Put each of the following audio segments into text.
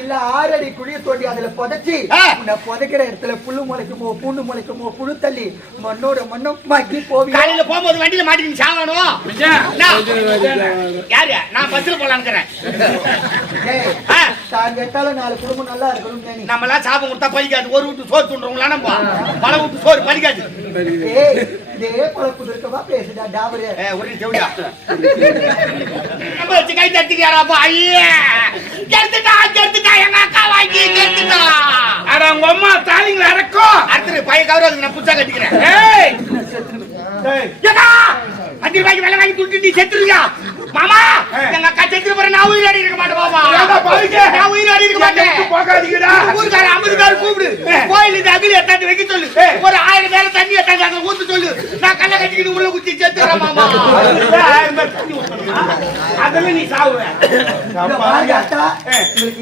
இல்ல ஆறடி குழிய தோண்டி அதுல புதைச்சி புதைக்கிற இடத்துல புல்லு முளைக்குமோ பூண்டு முளைக்குமோ புழு தள்ளி மண்ணோட மண்ணும் மக்கி போவி. காலையில போகும்போது வண்டியில மாட்டிக்கிட்டு சாவணும். யாரு நான் பஸ்ல போலான்னு கேட்டாலும் 4 குடும்பம் நல்லா இருக்கணும். நம்ம எல்லாம் சாபம் கொடுத்தா பலிக்காது. ஒரு வீட்டு சோறு துண்டுறவங்களா நம்ம பல வீட்டு சோறு பலிக்காது. இதே பழப்பு இருக்கவா பேசுடா டாபரு ஒரு செவிடா நம்ம வச்சு கை தட்டிக்காராப்பா. ஐயா கெடுத்துட்டா கெடுத்துட்டா எங்க அக்கா வாங்கி கெடுத்துட்டா. அட உங்க அம்மா தாலிங்கள இறக்கும் அடுத்து பைய கவரம் நான் புதுசா கட்டிக்கிறேன். ஏய் ஏக்கா அஞ்சு ரூபாய்க்கு வெள்ளை வாங்கி துட்டிட்டு செத்துருக்கா மாமா. எங்க அக்கா செத்துரு போற நான் உயிர் அடி இருக்க மாட்டேன் பாபா. நான் உயிர் அடி இருக்க மாட்டேன். போகாதீங்கடா. ஊர்கார 50 பேர் கூப்பிடு. கோயிலுக்கு அகில எத்தாந்து வைக்க சொல்லு. ஒரு 1000 பேர் தண்ணி எத்தாந்து அங்க ஊத்து சொல்லு. நான் கல்ல கட்டிக்கிட்டு உள்ள குத்தி செத்துறேன் மாமா. அதெல்லாம் நீ சாவுற.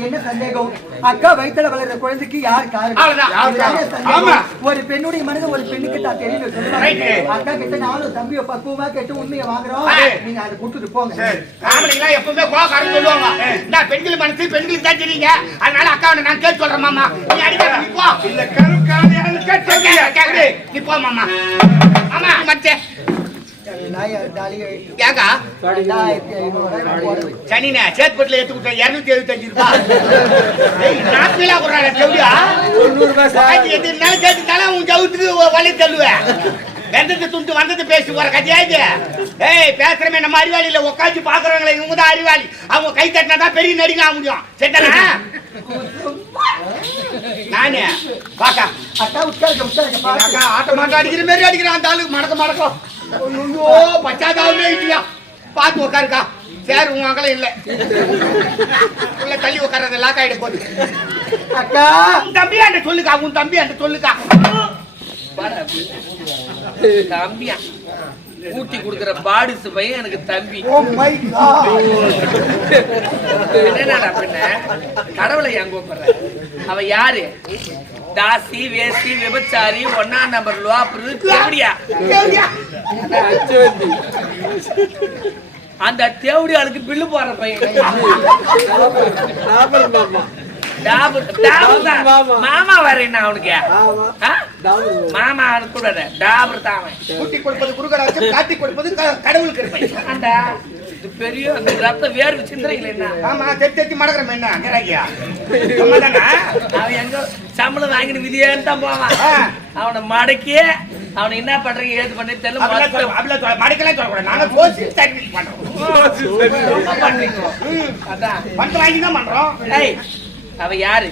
என்ன சந்தேகம்? அக்கா வயித்துல வளர்ற குழந்தைக்கு யார் காரணம்? ஒரு பெண்ணுடைய மனது ஒரு பெண்ணுக்கு தான் தெரியும் சொல்லுவாங்க. அக்கா கிட்ட நானும் தம்பியை பக்குவமா கேட்டு உண்மையை வாங்குறோம். நீங்க அதை கூட்டுட்டு போங்க. ஆம்பளைங்களா எப்பவுமே கோகாரன்னு சொல்லுவாங்க. நான் பெண்கள் மனசு பெண்களுக்கு தான் தெரியுங்க. அதனால அக்காவை நான் கேட்டு சொல்றேன் மாமா. நீ அடிக்காத நீ போ. இல்ல கருக்காதையான்னு கேட்டு நீ போ மாமா. ஆமா மச்சே சனினா சேத்பட்டுல ஏத்து விட்டேன் 275 ரூபாய். நாட்களா கொடுறாங்க செவிடியா 90 ரூபாய் எதுனாலும் கேட்டுட்டாலும் உன் ஜவுத்துக்கு வழி தள்ளுவேன். வெந்தது துண்டு வந்தது பேசி போற கதையாது. ஏய் பேசுறமே நம்ம அறிவாளியில உட்காந்து பாக்குறவங்களை இவங்க தான் அறிவாளி. அவங்க கை தட்டினா தான் பெரிய நடிகை ஆக முடியும். சரிதானா? நானே பாக்கா அக்கா உட்காருங்க ஆட்டமாட்ட அடிக்கிற மாதிரி அடிக்கிறான் அந்த ஆளு மடக்க மடக்கம். ஐயோ பச்சாதாவே இல்லையா பார்த்து உட்காருக்கா. சேர் உங்க அகலம் இல்ல உள்ள தள்ளி உட்கார்றது லாக் ஆயிட போகுது. அக்கா தம்பி அந்த சொல்லுக்கா. உன் தம்பி அந்த சொல்லுக்கா. தம்பியா ஊட்டி குடுக்கிற பாடிசு பையன் எனக்கு தம்பி. என்னடா பின்ன கடவுளை எங்க கூப்பிடுற? அவ யாரு? தாசி வேசி விபச்சாரி 1ஆம் நம்பர் லோப்பரு தேவடியா. அந்த தேவடியாளுக்கு பில்லு போற பையன் மாமா வரேன்னா அவனுக்கு மாமா கூட டாபர் தான். கூட்டி கொடுப்பது குருகராஜம் காட்டி கொடுப்பது கடவுளுக்கு இருப்பேன். இது பெரிய அந்த ரத்த வேர்வு சிந்தனைகள் என்ன? ஆமா தெத்தி மடக்கிறோம் என்ன கிராக்கியா. அவன் எங்க சம்பளம் வாங்கிட்டு விதியேன்னு தான் போவான். அவனை மடக்கி அவனை என்ன பண்றீங்க ஏது பண்ணி தெரியல. மடக்கலாம் சொல்லக்கூடாது. நாங்க ஜோசி சர்வீஸ் பண்றோம். பண்றீங்க அதான் பணத்தை வாங்கி தான் பண்றோம். அவ யாரு?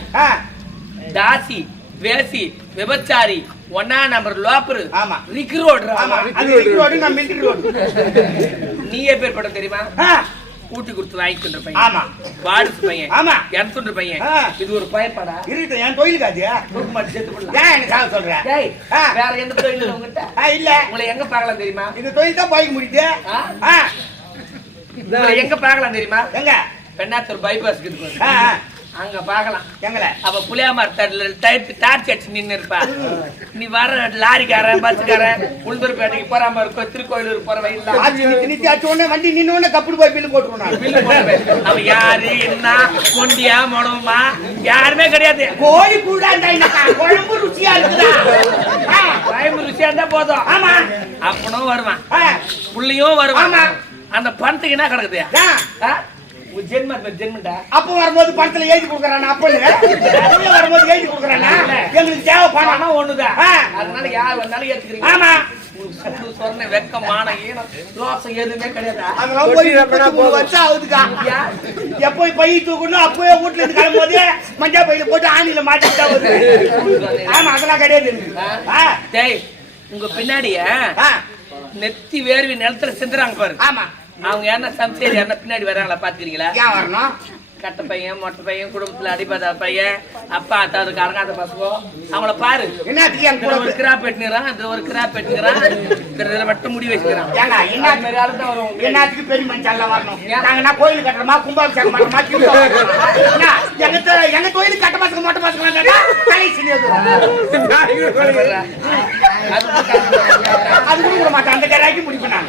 தாசி வேசி விபச்சாரி 1ஆம் நம்பர் லோப்பரு. ஆமா ரிக் ரோடு. ஆமா அது ரிக் ரோடு நான் மில்ட்ரி ரோடு. நீயே பேர் படம் தெரியுமா? ஊட்டி கொடுத்து வாங்கிட்டு பையன். ஆமா பாடிசு பையன். ஆமா 200 பையன். இது ஒரு பயப்படா இருக்கு. என் தொழிலுக்கு அது தூக்கு மாட்டி செத்து போடலாம். ஏன் என்ன சார் சொல்ற? வேற எந்த தொழில் உங்ககிட்ட இல்ல? உங்களை எங்க பார்க்கலாம் தெரியுமா? இந்த தொழில் தான் போய்க்க முடியுது. எங்க பார்க்கலாம் தெரியுமா? எங்க? பெண்ணாத்தூர் பைபாஸ் இருக்கு அங்க பாக்கலாம். எங்கள அவ புளியாமர் டார்ச் அடிச்சு நின்று இருப்பா. நீ வர லாரிக்காரன் பஸ்காரன் உளுந்தூர்பேட்டைக்கு போறாம இருக்கும் திருக்கோயிலூர் போற வயசுல வண்டி நின்று கப்புடு போய் பில்லு போட்டுருவான். பில்லு போடுவேன். அவ யாரு என்ன கொண்டியா மொடமா யாருமே கிடையாது. கோழி கூட குழம்பு ருசியா இருக்குதா? குழம்பு ருசியா இருந்தா போதும். ஆமா அப்பனும் வருவான் புள்ளியும் வருவான். அந்த பணத்துக்கு என்ன கிடக்குது? ஜென்மண்டா அப்ப வரும்போது பணத்துல எழுதி கொடுக்கறானா? அப்ப வரும்போது எழுதி கொடுக்கறானா? எங்களுக்கு தேவை பணம் ஒண்ணுதான். அதனால யார் வந்தாலும் ஏத்துக்கிறீங்க. ஆமா சொன்ன வெக்கமான லோசம் எதுவுமே கிடையாது. எப்போ பை தூக்கணும் அப்பவே வீட்டுல இருந்து கிளம்பும்போது மஞ்சா பையில போட்டு ஆணியில மாட்டிட்டா வருது. ஆமா அதெல்லாம் கிடையாது. உங்க பின்னாடிய நெத்தி வேர்வி நிலத்துல செஞ்சுறாங்க பாரு. ஆமா அவங்க என்ன சம்சேரி என்ன பின்னாடி வராங்களா பாத்துக்கிறீங்களா? ஏன் வரணும்? கட்ட பையன் மொட்டை பையன் குடும்பத்துல அடிப்பதா பையன் அப்பா அத்தாவுக்கு அடங்காத பசங்க அவங்கள பாரு. என்ன ஒரு கிராப் வெட்டுறான் அது ஒரு கிராப் வெட்டுக்கிறான் மட்டும் முடி வச்சுக்கிறான். என்னத்துக்கு பெரிய மனுஷன் வரணும்? நாங்க கோயில் கட்டுறோமா கும்பாபிஷேகம் பண்றோமா? எங்க கோயிலுக்கு கட்ட பசங்க மொட்டை பசங்க தலை அது கூட மாட்டேன். அந்த கரைக்கு முடிப்பேன் நான்.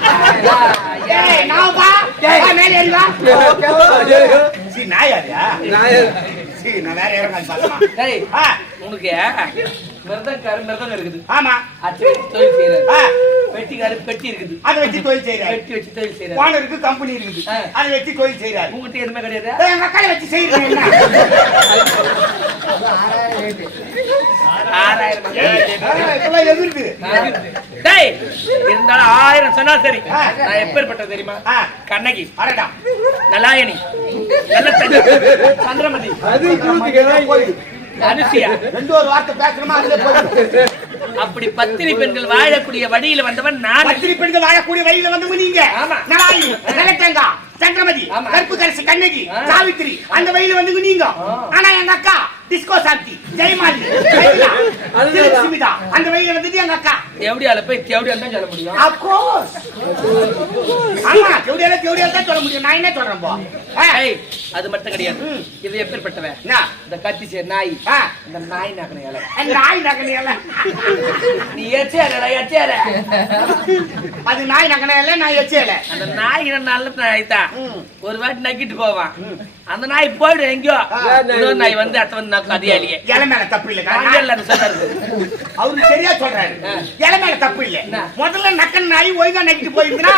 சீ நாயாரியா சீ நான் வேற யாரும் பார்த்தேன் டேய் உனக்கு மிருதம் இருக்குது ஆமா அச்சு வச்சு தொழில் செய்யறாரு பெட்டிக்காரு பெட்டி இருக்குது அதை வச்சு தொழில் செய்யறாரு பெட்டி வச்சு தொழில் செய்யறாரு ஓனருக்கு கம்பெனி இருக்குது அதை வச்சு தொழில் செய்யறாரு உங்ககிட்ட எதுவுமே கிடையாது எங்க அக்கால வச்சு செய்யறீங்க 6000 எதிர்க்கு டேய் இருந்தாலும் 1000 சொன்னா சரி நான் எப்பேற்பட்டது தெரியுமா கண்ணகி அடடா நலாயணி நல்ல சந்திரமதி அனுசியா ரெண்டு ஒரு வார்த்தை பேசணுமா அதுல போய் அப்படி பத்தினி பெண்கள் வாழக்கூடிய வழியில வந்தவன் நான் பத்தினி பெண்கள் வாழக்கூடிய வழியில வந்தவங்க நீங்க நலாயணி நலத்தேங்கா சந்திரமதி கற்புக்கரசி கண்ணகி சாவித்திரி அந்த வழியில வந்து நீங்க ஆனா எங்க அக்கா டிஸ்கோ சாந்தி ஜெயமாலி சுமிதா அந்த வழியில வந்துட்டு எங்க அக்கா தேவடியால போய் தேவடியால தான் சொல்ல முடியும் of course ஆமா தேவடியால தான் சொல்ல முடியும் நான் என்ன சொல்றேன் போ அது மட்டும் கிடையாது இது எப்பேற்பட்டவன் இந்த கத்தி சேர் நாய் இந்த நாய் நகனையால நீ எச்சேல அது நாய் நகனையால நான் எச்சேல அந்த நாய் நல்ல நாய் தான் ஒரு வாட்டி நக்கிட்டு போவான் அந்த நாய் போயிடும் எங்கயோ இன்னொரு நாய் வந்து அத்த வந்து நக்கு அதிகாலியே இலை மேல தப்பு இல்ல அவரு சரியா சொல்றாரு இலை மேல தப்பு இல்ல முதல்ல நக்கன் நாய் ஒழுங்கா நக்கிட்டு போயிருந்தா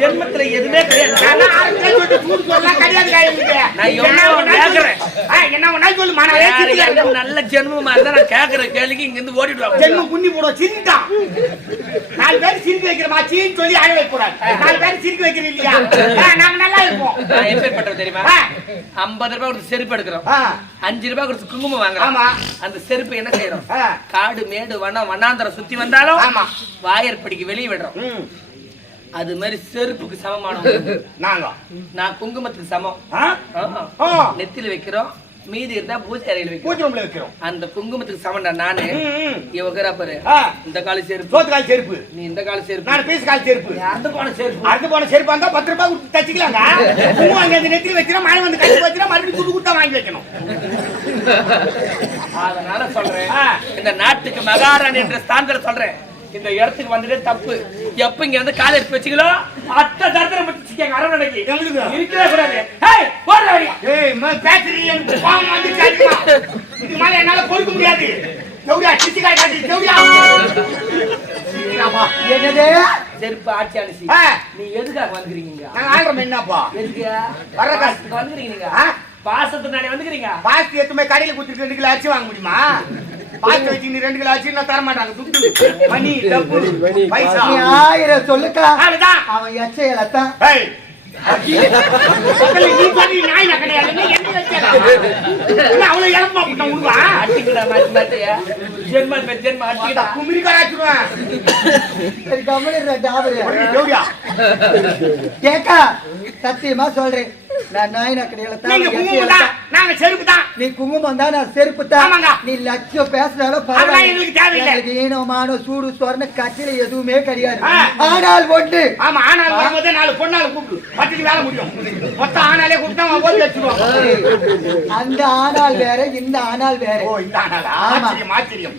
ஜென்மத்துல எதுவுமே கிடையாது நல்ல ஜென்மமா இருந்தா நான் கேக்குற கேள்விக்கு இங்க இருந்து ஓடிடுவாங்க ஜென்மம் புண்ணி போடும் சிரித்தான் 4 பேர் சிரிக்க வைக்கிறமா சீன்னு சொல்லி அழ வைக்கூடாது 4 பேர் சிரிக்க வைக்கிறீங்க இல்லையா நாம நல்லா இருப்போம் நான் எப்பேற்பட்டது தெரியுமா 50 ரூபாய் கொடுத்து செருப்பு எடுக்கிறோம் 5 ரூபாய் கொடுத்து குங்குமம் வாங்குறோம் அந்த செருப்பு என்ன செய்யறோம் காடு மேடு வனம் வனாந்தரம் சுத்தி வந்தாலும் வாயற்படிக்கு வெளியே விடுறோம் அது மாதிரி செருப்புக்கு சமமானவங்க நான் குங்குமத்துக்கு சமம் நெத்தில வைக்கிறோம் மீதி இருந்தா பூஜை அறையில வைக்கிறோம் அந்த குங்குமத்துக்கு சமண்டா நானு இவங்கரா பாரு இந்த கால செருப்பு சோத்து கால செருப்பு நீ இந்த கால செருப்பு நான் பீஸ் கால செருப்பு அந்த போன செருப்பு அந்த 10 ரூபாய் கொடுத்து தச்சிக்கலாங்க அங்க அந்த நெத்தில வைக்கிறோம் மழை வந்து கட்டி வச்சினா மறுபடியும் குடு குட்டா வாங்கி வைக்கணும் அதனால சொல்றேன் இந்த நாட்டுக்கு மகாராணி என்ற ஸ்தானத்துல சொல்றேன் இந்த இடத்துக்கு வந்துட்டே தப்பு எப்ப இங்க வந்து காலை எடுத்து வச்சுங்களோ அத்தை தரத்துல பத்தி அரவணைக்கு இருக்கவே கூடாது என்னால பொறுக்க முடியாது செருப்பு ஆட்சி அரிசி நீ எதுக்காக வந்துக்கிறீங்க என்னப்பா எதுக்கு வர காசுக்கு வந்துக்கிறீங்க பாசத்தினாலே வந்துக்கிறீங்க பாசத்து எத்துமே கடையில குடுத்துட்டு 2 கிலோ அரிசி வாங்க முடியுமா பாத்து வச்சு நீ 2 கிலோ அரிசி நான் தர மாட்டாங்க துட்டு மணி டப்பு பைசா 1000 சொல்லுக்கா அதுதான் அவன் எச்சையலத்தான் நீ பண்ணி நாய் நகனையால நீ என்ன வச்சடா அவ்வளவு இளமா போட்டா உடுவா அட்டிக்கடா மாட்டியா ஜென்மா அட்டிக்கடா குமிரி கராச்சுடுவேன் சரி கம்மல டாவரே ஜோடியா கேக்கா சத்தியமா சொல்றேன் நான் நாய் நக்கடையில தான் நீங்க குங்குமம் தான் நாங்க செருப்பு தான் நீ குங்குமம் தான் நான் செருப்பு தான் நீ லட்சம் பேசுறாலும் பரவாயில்லை எங்களுக்கு தேவையில்லை எனக்கு ஈனமான சூடு சொர்ண கட்டில எதுவுமே கிடையாது ஆனால் ஒன்று ஆமா ஆனால் வரும்போது 4 பொண்ணால கூப்பிடு பட்டிக்கு வேலை முடியும் மொத்தம் ஆனாலே கூப்பிட்டா அவன் ஓடி வச்சிருவான் அந்த ஆனால் வேற இந்த ஆனால் வேற ஓ இந்த ஆனாலா ஆச்சரியம்